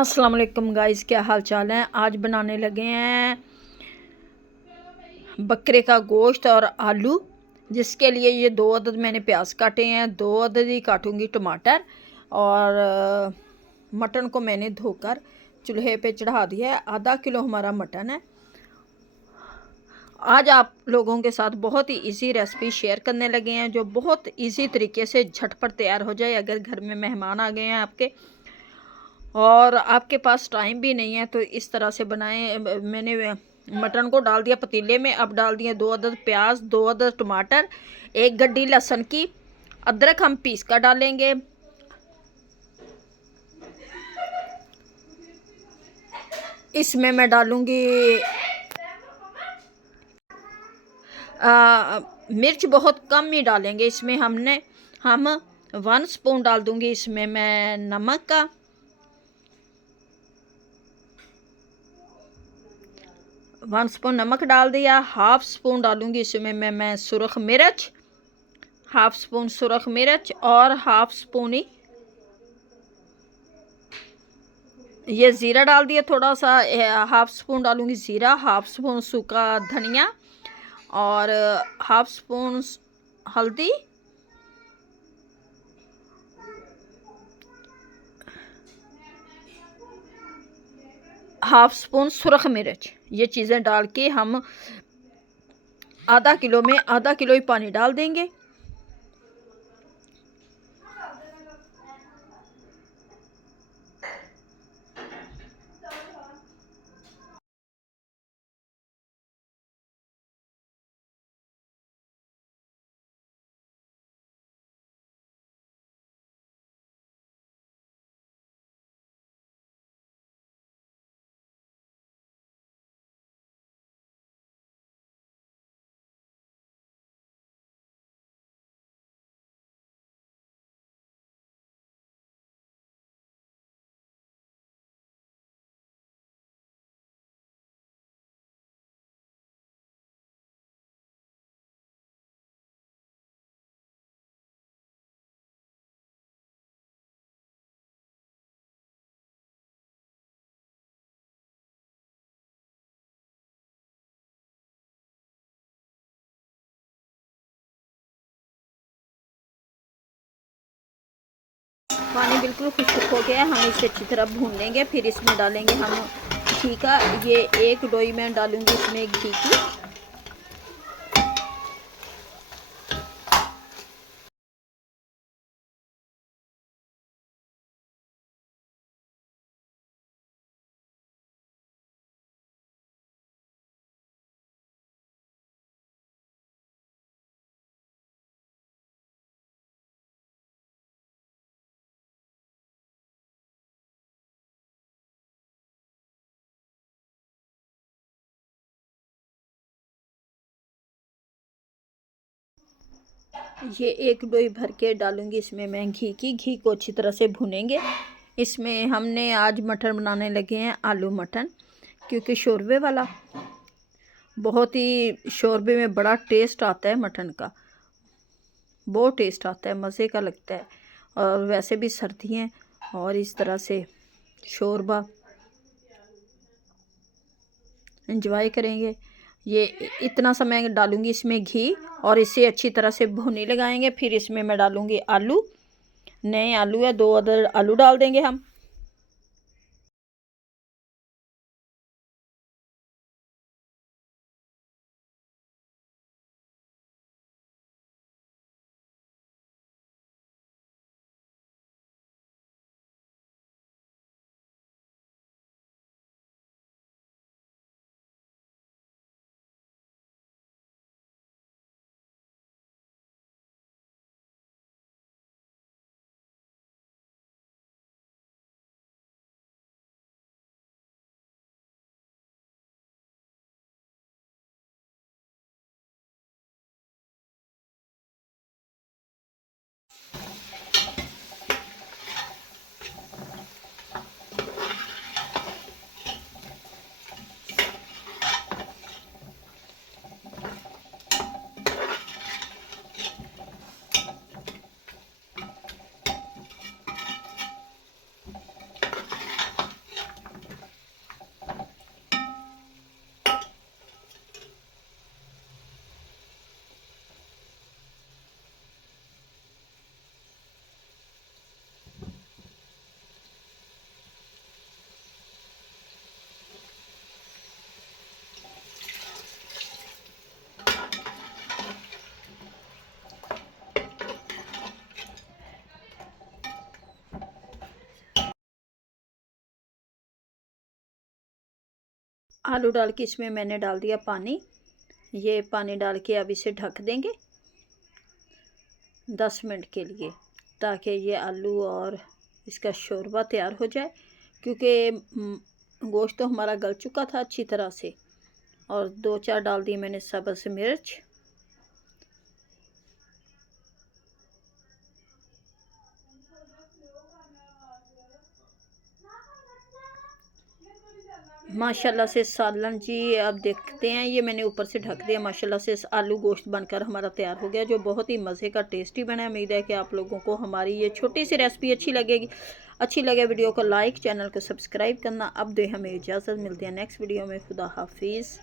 अस्सलाम वालेकुम गाइस, क्या हाल चाल है। आज बनाने लगे हैं बकरे का गोश्त और आलू, जिसके लिए ये 2 अदद मैंने प्याज काटे हैं, 2 अदद ही काटूंगी टमाटर। और मटन को मैंने धोकर चूल्हे पे चढ़ा दिया है। आधा किलो हमारा मटन है। आज आप लोगों के साथ बहुत ही इजी रेसिपी शेयर करने लगे हैं, जो बहुत इजी तरीके से झटपट तैयार हो जाए। अगर घर में मेहमान आ गए हैं आपके और आपके पास टाइम भी नहीं है तो इस तरह से बनाएं। मैंने मटन को डाल दिया पतीले में। अब डाल दिए 2 अदद प्याज, 2 अदद टमाटर, 1 गड्डी लहसुन की। अदरक हम पीस कर डालेंगे। इसमें मैं डालूंगी मिर्च बहुत कम ही डालेंगे इसमें। हम 1 स्पून डाल दूंगी इसमें मैं नमक का। 1 स्पून नमक डाल दिया। 1/2 स्पून डालूंगी इसमें मैं सुरख मिर्च, 1/2 स्पून सुरख मिर्च और 1/2 स्पून ही ये ज़ीरा डाल दिया थोड़ा सा। 1/2 स्पून डालूंगी ज़ीरा, 1/2 स्पून सूखा धनिया और 1/2 स्पून हल्दी, 1/2 स्पून सुरख मिर्च। ये चीज़ें डाल के हम आधा किलो में आधा किलो ही पानी डाल देंगे। पानी बिल्कुल खुश्क हो गया। हम इसे अच्छी तरह भून लेंगे। फिर इसमें डालेंगे हम घी का। ये एक डोई में डालूंगी इसमें घी की। ये एक डोई भर के डालूंगी इसमें मैं घी को अच्छी तरह से भुनेंगे। इसमें हमने आज मटन बनाने लगे हैं, आलू मटन, क्योंकि शोरबे वाला बहुत ही शोरबे में बड़ा टेस्ट आता है मटन का। बहुत टेस्ट आता है, मज़े का लगता है। और वैसे भी सर्दी हैं और इस तरह से शोरबा एंजॉय करेंगे। ये इतना सा मैं डालूंगी इसमें घी और इसे अच्छी तरह से भुनी लगाएंगे। फिर इसमें मैं डालूंगी आलू। नए आलू है, 2 अदद आलू डाल देंगे हम। आलू डाल के इसमें मैंने डाल दिया पानी। ये पानी डाल के अब इसे ढक देंगे 10 मिनट के लिए, ताकि ये आलू और इसका शोरबा तैयार हो जाए। क्योंकि गोश्त तो हमारा गल चुका था अच्छी तरह से। और 2-4 डाल दी मैंने सब्ज़ मिर्च। माशाल्लाह से सालन जी अब देखते हैं, ये मैंने ऊपर से ढक दिया। माशाल्लाह से आलू गोश्त बनकर हमारा तैयार हो गया, जो बहुत ही मज़े का टेस्टी बना है। उम्मीद है कि आप लोगों को हमारी ये छोटी सी रेसिपी अच्छी लगेगी। अच्छी लगे वीडियो को लाइक, चैनल को सब्सक्राइब करना। अब दे हमें इजाज़त, मिलते हैं नेक्स्ट वीडियो में। खुदा हाफिज़।